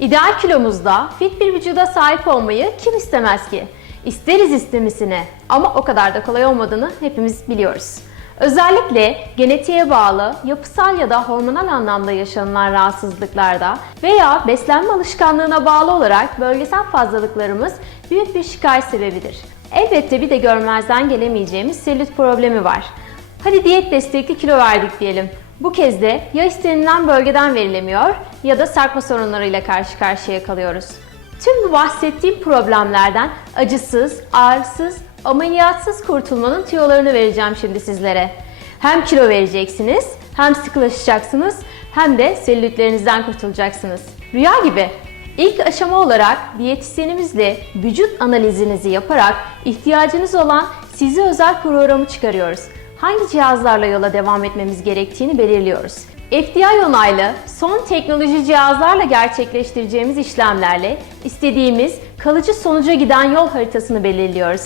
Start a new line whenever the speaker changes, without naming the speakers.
İdeal kilomuzda fit bir vücuda sahip olmayı kim istemez ki? İsteriz istemisine ama o kadar da kolay olmadığını hepimiz biliyoruz. Özellikle genetiğe bağlı, yapısal ya da hormonal anlamda yaşanılan rahatsızlıklarda veya beslenme alışkanlığına bağlı olarak bölgesel fazlalıklarımız büyük bir şikayet sebebidir. Elbette bir de görmezden gelemeyeceğimiz selülit problemi var. Hadi diyet destekli kilo verdik diyelim. Bu kez de ya istenilen bölgeden verilemiyor ya da sarkma sorunlarıyla karşı karşıya kalıyoruz. Tüm bu bahsettiğim problemlerden acısız, ağrısız, ameliyatsız kurtulmanın tüyolarını vereceğim şimdi sizlere. Hem kilo vereceksiniz, hem sıkılaşacaksınız, hem de selülitlerinizden kurtulacaksınız. Rüya gibi. İlk aşama olarak diyetisyenimizle vücut analizinizi yaparak ihtiyacınız olan size özel programı çıkarıyoruz hangi cihazlarla yola devam etmemiz gerektiğini belirliyoruz. FDI onaylı son teknoloji cihazlarla gerçekleştireceğimiz işlemlerle istediğimiz kalıcı sonuca giden yol haritasını belirliyoruz.